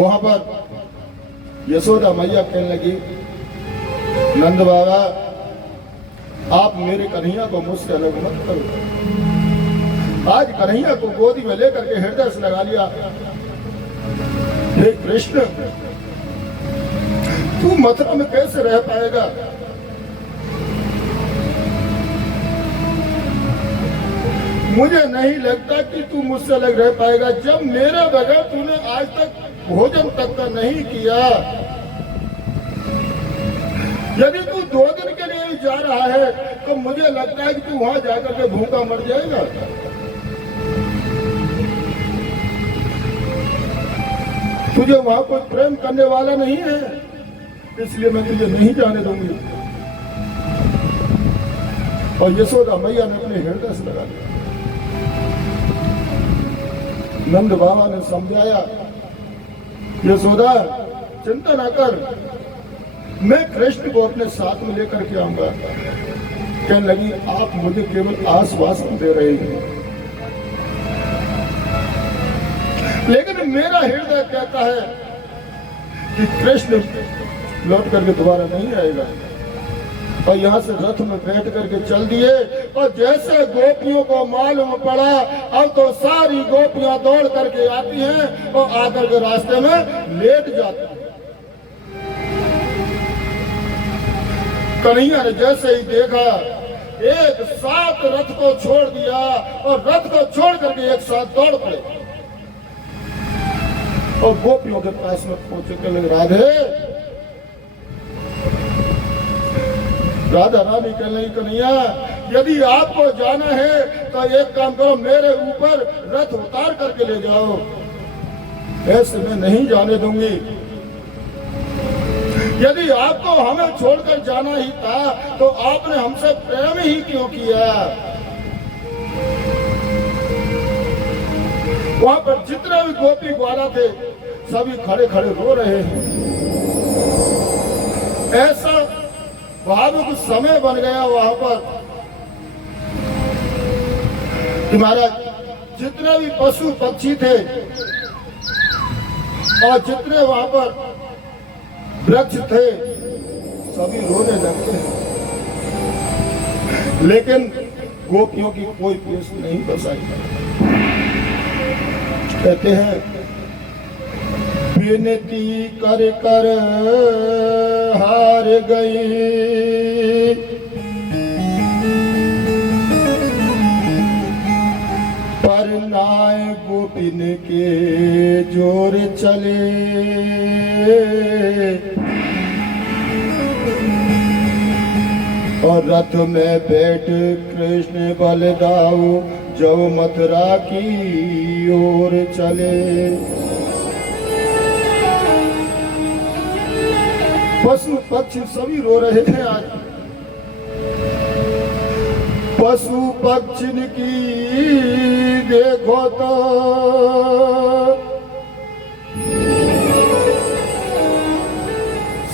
वहां पर यशोदा मैया कहने लगी, नंद बाबा आप मेरे कन्हैया को मुझसे अलग मत करो। आज कन्हैया को गोदी में लेकर के हृदय से लगा लिया। हे कृष्ण, तू मथुरा में कैसे रह पाएगा? मुझे नहीं लगता कि तू मुझसे अलग रह पाएगा। जब मेरे बगैर तूने आज तक भोजन तक का नहीं किया, यदि तू 2 दिन के लिए जा रहा है तो मुझे लगता है कि तू वहां जाकर के भूखा मर जाएगा। तुझे वहां कोई प्रेम करने वाला नहीं है, इसलिए मैं तुझे नहीं जाने दूंगी। और यशोदा मैया ने अपने हृदय से लगा दिया। नंद बाबा ने समझाया, यशोदा चिंता ना कर, मैं कृष्ण को अपने साथ में लेकर के आऊंगा। कहने लगी, आप मुझे केवल आश्वासन दे रहे हैं, लेकिन मेरा हृदय कहता है कि कृष्ण लौट करके दोबारा नहीं आएगा। और यहाँ से रथ में बैठ करके चल दिए। और जैसे गोपियों को मालूम पड़ा, अब तो सारी गोपियां दौड़ करके आती हैं और आकर के रास्ते में लेट जाती हैं। कन्हैया ने जैसे ही देखा, एक साथ रथ को छोड़ दिया और रथ को छोड़ करके एक साथ दौड़ पड़े और गोपियों के पास में पहुंचे। कहने लगे, राधे, राधा रानी कहने लगी, कन्हैया यदि आपको जाना है तो एक काम करो, मेरे ऊपर रथ उतार करके ले जाओ, ऐसे मैं नहीं जाने दूंगी। यदि आपको हमें छोड़कर जाना ही था तो आपने हमसे प्रेम ही क्यों किया? वहां पर जितने भी गोपी ग्वाला थे सभी खड़े खड़े रो रहे हैं। ऐसा भावुक समय बन गया वहां पर कि महाराज जितने भी पशु पक्षी थे और जितने वहां पर वृक्ष थे सभी रोने लगते हैं, लेकिन गोपियों की कोई पेश नहीं बसाई। कहते हैं, विनती कर कर हार गई, पर नाय गोपिन के जोर चले। और रथ में बैठ कृष्ण बलदाऊ जब मथुरा की ओर चले। पशु पक्षी सभी रो रहे हैं। आज पशु पक्षी की देखो तो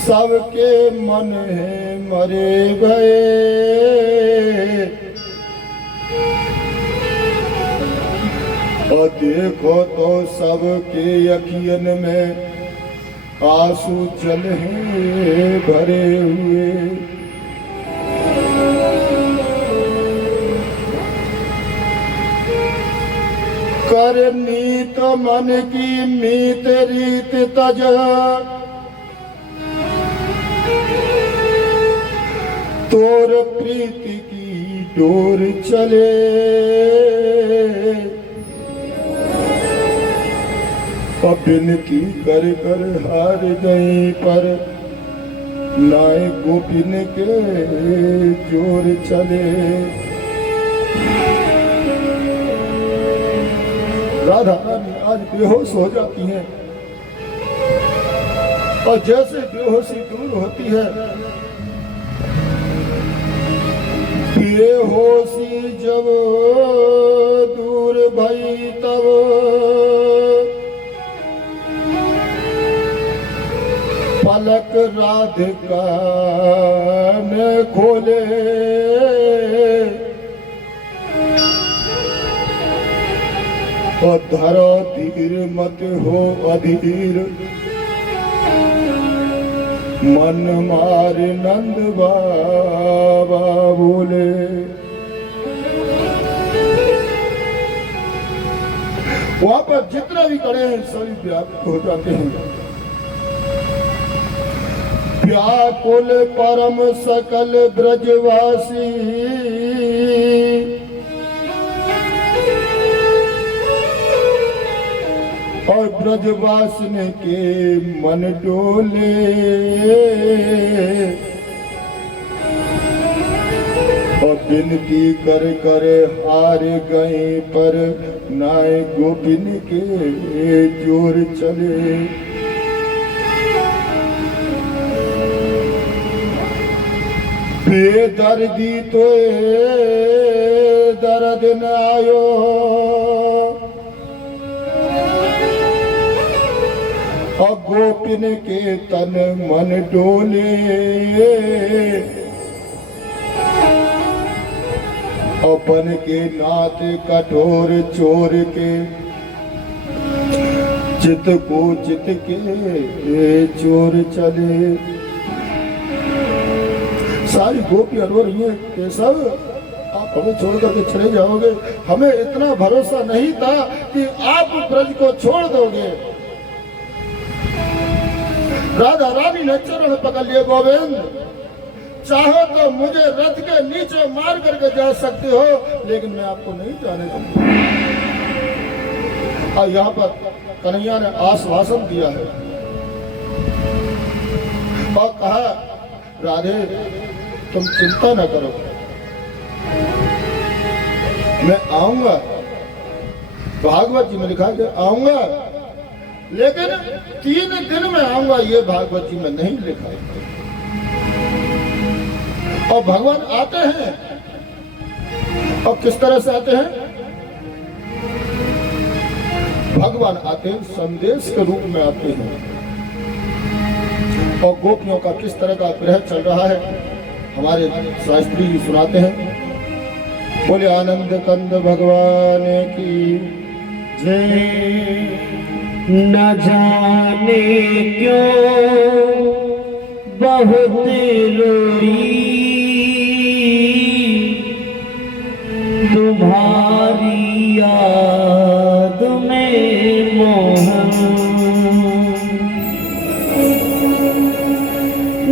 सबके मन है मरे गए। और देखो तो सबके अखियन में आंसू जल हैं भरे हुए। कर नीत मन की मीत रीत तज, तोर प्रीति की डोर चले। विनती कर कर हार गई, पर नाय गोपिन के जोर चले। राधा रानी आज बेहोश हो जाती हैं और जैसे बेहोशी दूर होती है, बेहोशी जब दूर भई तब पलक राधिका ने खोले। और धरती फिर मत हो अधीर, मन मार नंद बाबा बोले। वहां पर जितने भी खड़े हैं सभी व्याकुल हो जाते हैं। व्याकुल परम सकल ब्रजवासी, और ब्रजवासिन के मन डोले। और विनती कर हार गए पर नाय गोपिन के जोर चले। बेदर्दी तो दर्द न आयो, और गोपिन के तन मन डोले। अपन के नाथ कठोर चोर के, चित को चित के चोर चले। सारी गोपी रो रही है, केशव आप हमें छोड़ करके चले जाओगे, हमें इतना भरोसा नहीं था कि आप ब्रज को छोड़ दोगे। राधा रानी ने चरण पकड़ लिए, गोविंद चाहो तो मुझे रथ के नीचे मार करके जा सकते हो, लेकिन मैं आपको नहीं जाने दूंगा। और यहाँ पर कन्हैया ने आश्वासन दिया है और कहा, राधे तुम चिंता न करो, मैं आऊंगा। भागवत जी में लिखा है आऊंगा, लेकिन 3 दिन में आऊंगा, ये भागवत जी में नहीं लिखा है। और भगवान आते हैं, और किस तरह से आते हैं? भगवान आते हैं संदेश के रूप में आते हैं। और गोपियों का किस तरह का विरह चल रहा है हमारे शास्त्री जी सुनाते हैं। बोले आनंद कंद भगवान की जय। न जाने क्यों बहुत रोई तुम्हारी याद में मोहन।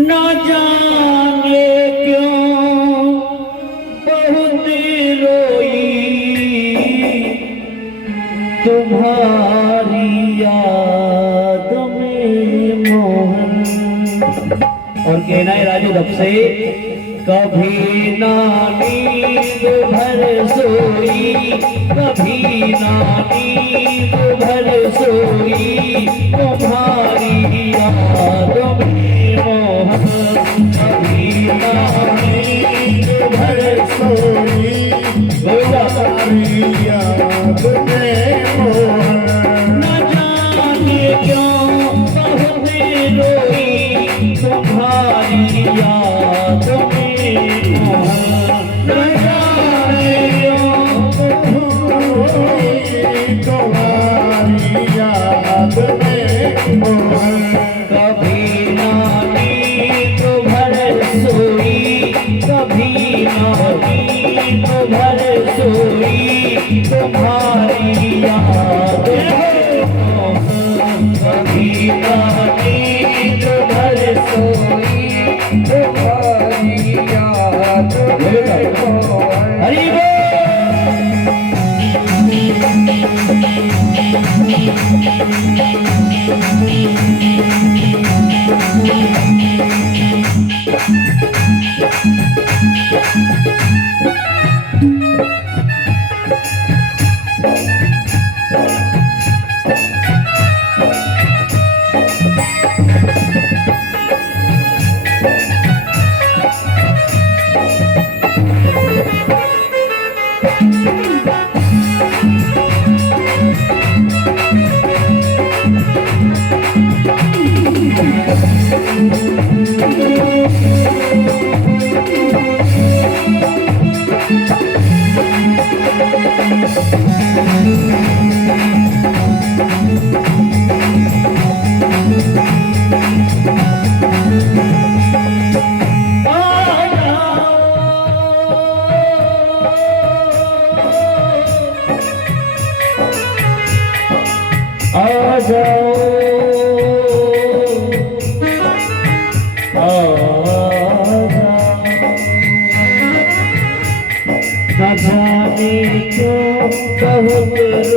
न जाने क्यों बहुत रोई तुम्हारी याद में मोहन। और कहना है राजू दब से, कभी ना नींद भर सोई, कभी ना नींद भर सोई तुम्हारी याद में मोहन। कभी ना नींद भर सोई तुम्हारी याद में मोहन। न जाने क्यों बहुत रोई तुम्हारी याद में मोहन। न जाने क्यों रोई तुम्हारी याद में मोहन। कभी ना नींद भर सोई, कभी ना नींद भर सोई तुम्हारी याद में मोहन। कभी ना नींद भर सोई तुम्हारी याद में मोहन। हरि बोल। आ जाओ न जाने क्यों बहुत